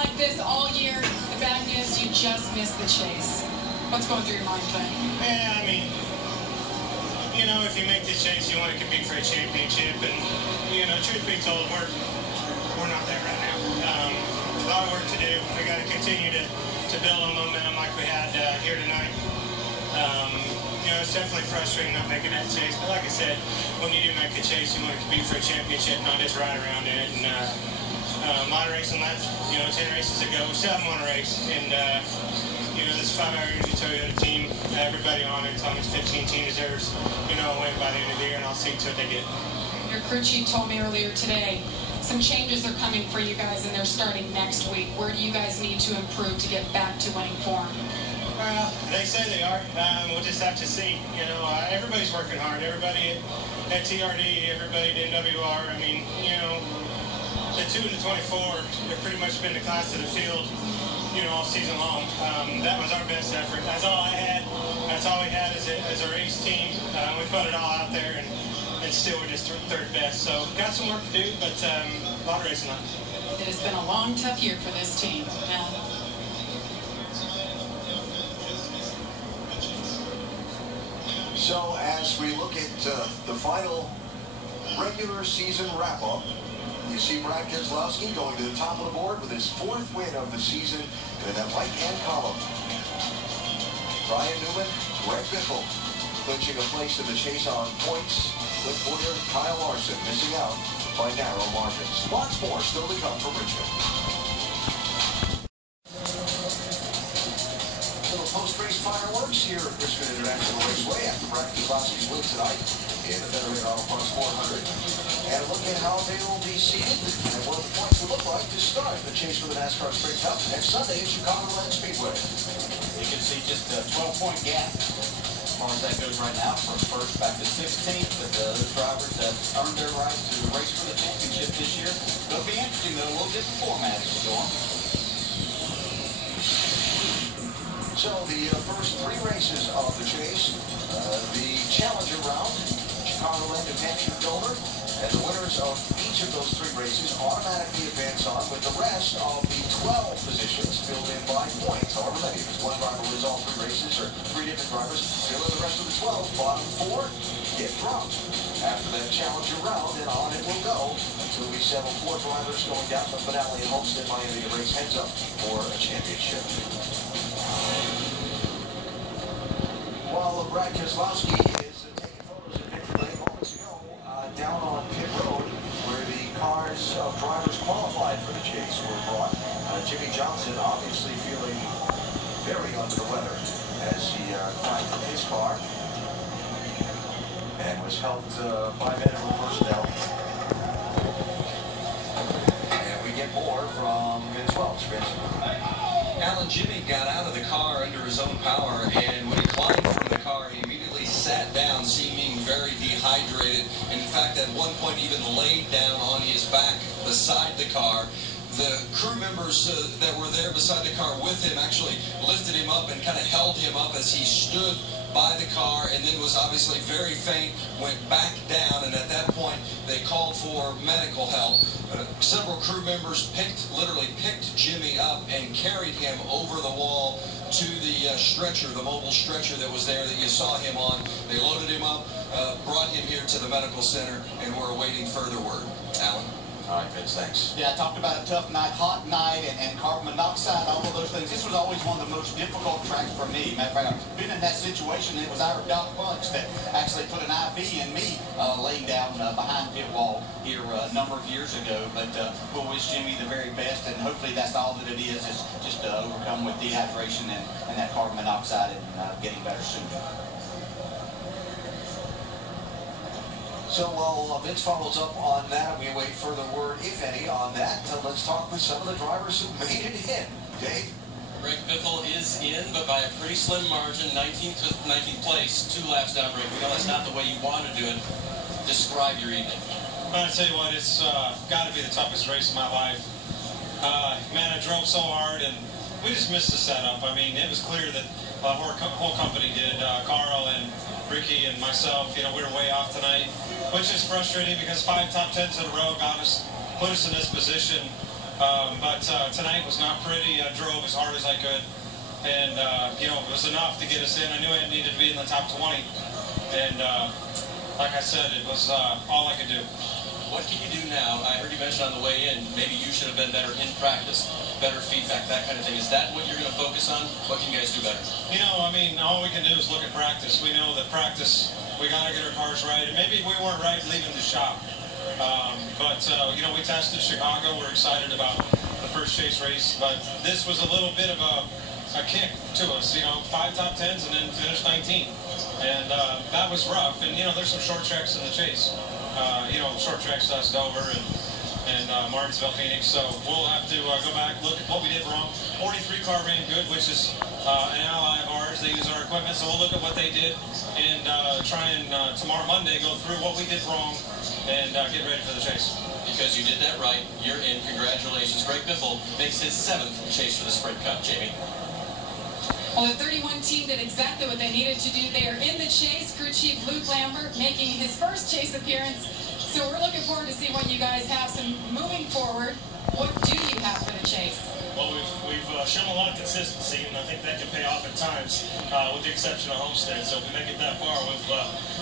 like this all year. The bad news, you just missed the chase. What's going through your mind today? Yeah, I mean, you know, if you make the chase, you want to compete for a championship. And, you know, truth be told, we're not there right now. A lot of work to do. We got to continue to build on momentum like we had here tonight. You know, it's definitely frustrating not making that chase. But like I said, when you do make the chase, you want to compete for a championship, not just ride around in it. And a lot of racing left, you know, 10 races to go. We still haven't won a race. And, you know, this 5-hour Energy Toyota team, everybody on it, on this 15 team deserves, you know, a win by the end of the year, and I'll see to it they get. Your crew chief told me earlier today some changes are coming for you guys, and they're starting next week. Where do you guys need to improve to get back to winning form? Well, they say they are. We'll just have to see. You know, everybody's working hard. Everybody at TRD, everybody at NWR. I mean, you know, the 2 and the 24 have pretty much been the class of the field, you know, all season long. That was our best effort. That's all I had. That's all we had as a race team. We put it all out there, and still we're just third best. So got some work to do, but a lot of racing on. It has been a long, tough year for this team. So as we look at the final regular season wrap-up, you see Brad Keselowski going to the top of the board with his 4th win of the season. And in that right-hand column, Brian Newman, Greg Biffle clinching a place in the chase on points. Cliff Bowyer, Kyle Larson missing out by narrow margins. Lots more still to come from Richmond. Little post-race fireworks here at Richmond International Raceway after Brad Keselowski's win tonight in the Fedrated Auto Parts 400. And look at how they will be seated and what the points will look like to start the chase for the NASCAR Sprint Cup next Sunday at Chicagoland Speedway. You can see just a 12-point gap as far as that goes right now, from first back to 16th. But those drivers have earned their right to race for the championship this year. It'll be interesting, though. We'll get the format as we go on. So the first 3 races of the chase, the Challenger round, Chicagoland, New Hampshire, Dover, and the winners of each of those 3 races automatically advance on, with the rest of the 12 positions filled in by points. However many, if one driver wins all 3 races, or 3 different drivers fill in the rest of the 12, bottom 4 get dropped. After that Challenger round, and on it will go until we settle 4 drivers going down to the finale in Homestead, Miami, to race heads up for a championship. While Brad Keselowski is taking photos of victory lane moments ago, down on pit road, where the cars of drivers qualified for the chase were brought. Jimmy Johnson obviously feeling very under the weather as he climbed from his car and was helped by medical personnel. And we get more from Vince Welch. Alan, Jimmy got out of the car under his own power, and when he climbed from the car, he immediately sat down, seeming very dehydrated. And in fact, at one point, even laid down on his back beside the car. The crew members that were there beside the car with him actually lifted him up and kind of held him up as he stood by the car, and then was obviously very faint, went back down, and at that point they called for medical help. Several crew members literally picked Jimmy up and carried him over the wall to the stretcher, the mobile stretcher that was there that you saw him on. They loaded him up, brought him here to the medical center, and we're awaiting further word. Alan? All right, Vince, thanks. Yeah, I talked about a tough night, hot night, and carbon monoxide, all of those things. This was always one of the most difficult tracks for me. Matter of fact, I've been in that situation, and it was our Doc Bunch that actually put an IV in me laying down behind pit wall here a number of years ago. But we'll wish Jimmy the very best, and hopefully that's all that it is just overcome with dehydration and that carbon monoxide and getting better soon. So while Vince follows up on that, we await further word, if any, on that. Let's talk with some of the drivers who made it in. Dave? Greg Biffle is in, but by a pretty slim margin, 19th place, 2 laps down break. We know that's not the way you want to do it. Describe your evening. I'll tell you what, it's got to be the toughest race of my life. Man, I drove so hard, and we just missed the setup. I mean, it was clear that the whole company did. Carl and Ricky and myself, you know, we were way off tonight, which is frustrating because 5 top 10s in a row put us in this position. But tonight was not pretty. I drove as hard as I could. And, you know, it was enough to get us in. I knew I needed to be in the top 20. And, like I said, it was all I could do. What can you do now? I heard you mention on the way in, maybe you should have been better in practice, better feedback, that kind of thing. Is that what you're going to focus on? What can you guys do better? You know, I mean, all we can do is look at practice. We know that practice, we got to get our cars right. And maybe we weren't right leaving the shop. You know, we tested Chicago. We're excited about the first chase race. But this was a little bit of a kick to us. You know, 5 top 10s and then finished 19. And that was rough. And, you know, there's some short tracks in the chase. You know, short tracks us Dover and Martinsville, Phoenix. So we'll have to go back, look at what we did wrong. 43 car ran good, which is an ally of ours. They use our equipment, so we'll look at what they did and try and tomorrow, Monday, go through what we did wrong and get ready for the chase. Because you did that right, you're in. Congratulations. Greg Biffle makes his 7th chase for the Sprint Cup. Jamie. Well, the 31 team did exactly what they needed to do. They are in the chase. Crew Chief Luke Lambert making his first chase appearance. So we're looking forward to see what you guys have. So moving forward, what do you have for the chase? Well, we've shown a lot of consistency, and I think that can pay off at times, with the exception of Homestead. So if we make it that far, we've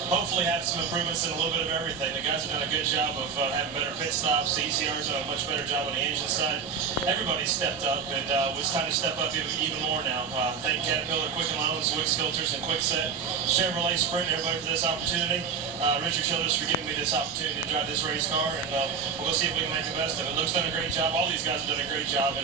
hopefully had some improvements in a little bit of everything. The guys have done a good job of having better pit stops. The ECR's done a much better job on the engine side. Everybody's stepped up, and it's time to step up even more now. Thank Caterpillar, Quicken Loans, Wix Filters, and Quickset, Chevrolet Sprint, and everybody for this opportunity. Richard Childress for giving me this opportunity to drive this race car, and we'll see if we can make the best of it. Luke's done a great job. All these guys have done a great job, and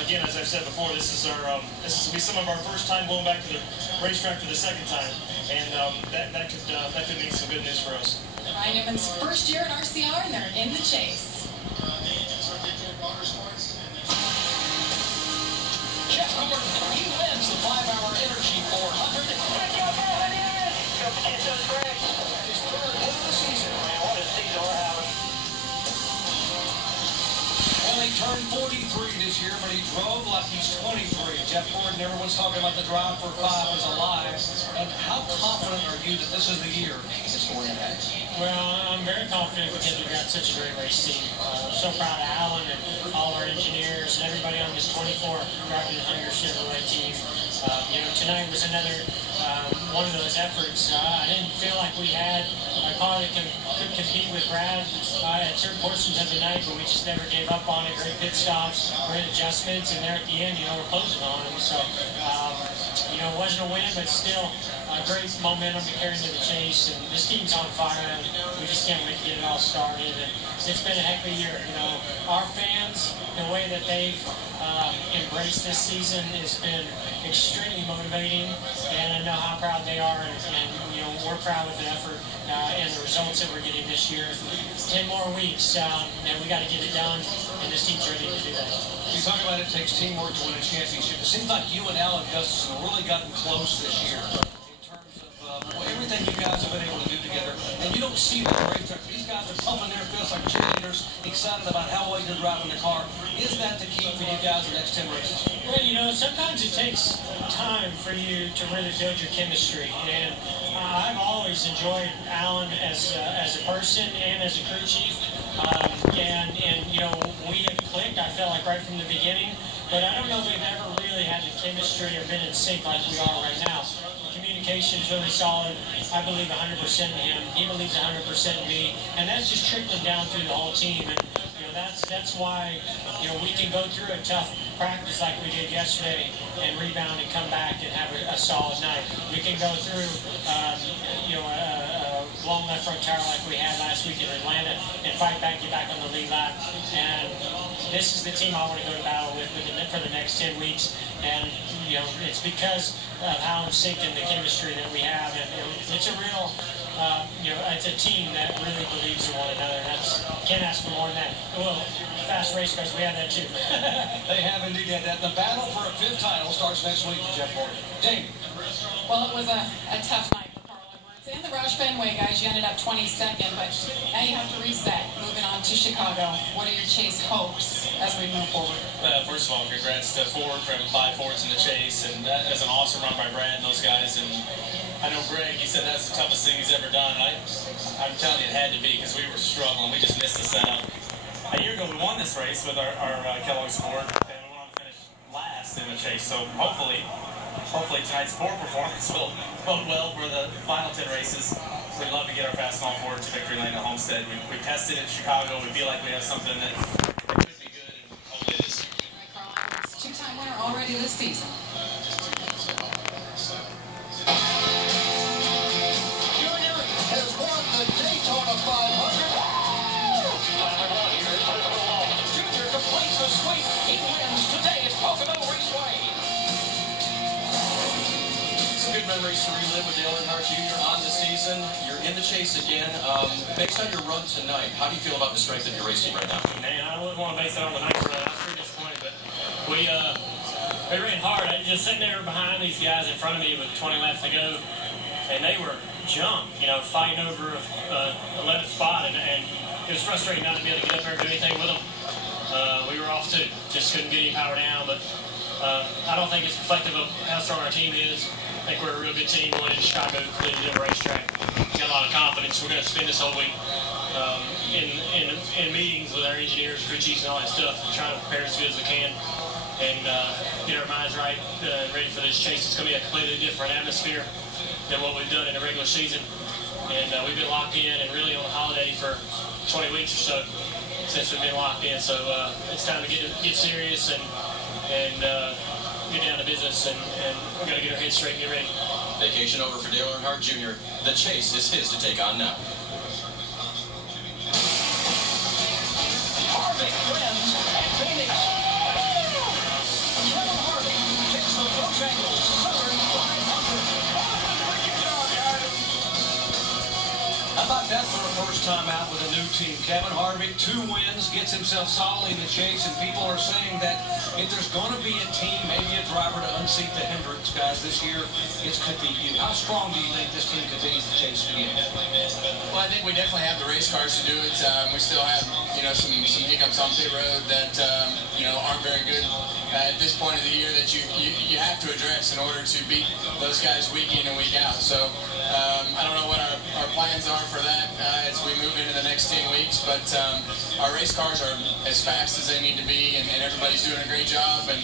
again, as I've said before, this is will be some of our first time going back to the racetrack for the second time, and that could mean some good news for us. Ryan Evans' first year at RCR, and they're in the chase. Jeff Gordon, he wins the 5-hour Energy 400. His third win of the season. Man, what a season we're having. Well, he turned 43 this year, but he drove like he's 23. Jeff Gordon, everyone's talking about the drive for 5 is alive. And how confident are you that this is the year it's going to have? Well, I'm very confident because we've got such a great race team. So proud of Alan and all our engineers and everybody on this 24 driving the Hunger Chevrolet team. You know, tonight was another one of those efforts. I didn't feel like we had a car that could compete with Brad at certain portions of the night, but we just never gave up on it. Great pit stops, great adjustments, and there at the end, you know, we're closing on them. So, you know, it wasn't a win, but still great momentum to carry into the chase. And this team's on fire, and we just can't wait to get it all started. And it's been a heck of a year. You know, our fans, the way that they've embraced this season has been extremely motivating, and I know how proud they are, and you know, we're proud of the effort and the results that we're getting this year. 10 more weeks, and we got to get it done, and this team's ready to do that. You talk about it takes teamwork to win a championship. It seems like you and Alan Gustafson have really gotten close this year in terms of everything you guys have been able to do together, and you don't see that racetrack. These guys are pumping their fists like cheerleaders, excited about how well you're driving the car. Is that the key for you guys the next 10 races? Well, you know, sometimes it takes time for you to really build your chemistry, and I've always enjoyed Alan as a person and as a crew chief, and you know, we have clicked, I felt like right from the beginning, but I don't know if we've ever really had the chemistry or been in sync like we are right now. Communication is really solid. I believe 100% in him. He believes 100% in me, and that's just trickling down through the whole team. And you know, that's why, you know, we can go through a tough practice like we did yesterday and rebound and come back and have a solid night. We can go through, you know, a blown left front tire like we had last week in Atlanta and fight back, get back on the lead lap. And this is the team I want to go to battle with for the next 10 weeks. And you know, it's because of how in sync and the chemistry that we have, and you know, it's a real, you know, it's a team that really believes in one another. And can't ask for more than that. Well, fast race cars, we have that too. They have indeed had that. The battle for a 5th title starts next week for Jeff Gordon. Jamie. Well, it was a tough night for Carl Edwards and the Roush Fenway guys. You ended up 22nd, but now you have to reset. Moving on to Chicago. What are your chase hopes as we move forward? First of all, congrats to Ford from 5 Fords in the chase, and that was an awesome run by Brad and those guys. And I know Greg, he said that's the toughest thing he's ever done. I'm telling you, it had to be because we were struggling. We just missed the setup. A year ago, we won this race with our Kellogg's Ford, and we went on to finish last in the chase. So hopefully tonight's Ford performance will bode well for the final 10 races. We'd love to get our fast small Ford to victory lane at Homestead. We tested in Chicago. We feel like we have something that could be good, and hopefully it is. Carl Edwards, two-time winner already this season. Junior has won the Daytona 500. Junior completes the sweep. He wins today at Pocono Raceway. Some good memories to relive with Dale Earnhardt Jr. on the season. You're in the chase again. Based on your run tonight, how do you feel about the strength of your race team right now? Man, I wouldn't want to base it on the night run. I was pretty disappointed, but we ran hard. I was just sitting there behind these guys in front of me with 20 laps to go, and they were jumped, fighting over a 11th spot, and it was frustrating not to be able to get up there and do anything with them. We were off too, just couldn't get any power down, but I don't think it's reflective of how strong our team is. I think we're a real good team going into Chicago, completed the racetrack. Got a lot of confidence. We're going to spend this whole week in meetings with our engineers, crew chiefs, and all that stuff, trying to prepare as good as we can and get our minds right, ready for this chase. It's going to be a completely different atmosphere than what we've done in the regular season. And we've been locked in and really on a holiday for 20 weeks or so since we've been locked in. So it's time to get serious and get down to business, and we're going to get our heads straight and get ready. Vacation over for Dale Earnhardt Jr. The chase is his to take on now. Harvick wins at Phoenix. Kevin Harvick takes the Bojangles Southern 500. How about that for a first time out with a new team? Kevin Harvick, 2 wins, gets himself solid in the chase, and people are saying that if there's going to be a team, maybe a driver to unseat the Hendricks guys this year, it could be you. How strong do you think this team continues to chase again? Well, I think we definitely have the race cars to do it. We still have, some hiccups on pit road that, aren't very good at this point of the year that you have to address in order to beat those guys week in and week out. So I don't know what our plans are for that as we move into the next 10 weeks, but our race cars are as fast as they need to be, and everybody's doing a great job and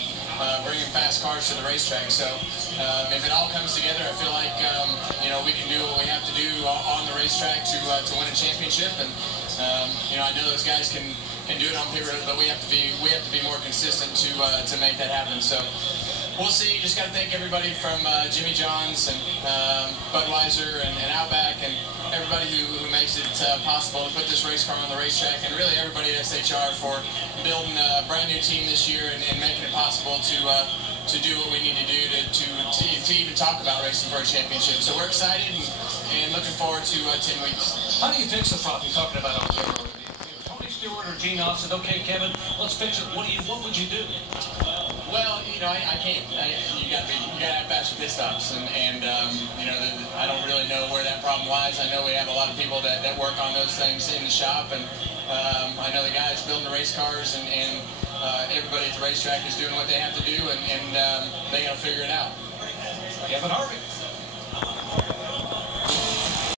bringing fast cars to the racetrack. So if it all comes together, I feel like we can do what we have to do on the racetrack to win a championship. And I know those guys can do it on pit road, but we have to be more consistent to make that happen. So we'll see. Just got to thank everybody from Jimmy John's and Budweiser and Outback and everybody who makes it possible to put this race car on the racetrack, and really everybody at SHR for building a brand new team this year and making it possible to do what we need to do to even talk about racing for a championship. So we're excited and looking forward to 10 weeks. How do you fix the problem you're talking about on pit road? Tony Stewart or Gene Off said, "Okay, Kevin, let's fix it." What would you do? Well, I can't. You gotta have faster pit stops, and I don't really know where that problem lies. I know we have a lot of people that work on those things in the shop, and I know the guys building the race cars, and everybody at the racetrack is doing what they have to do, and they gotta figure it out. Kevin Harvick.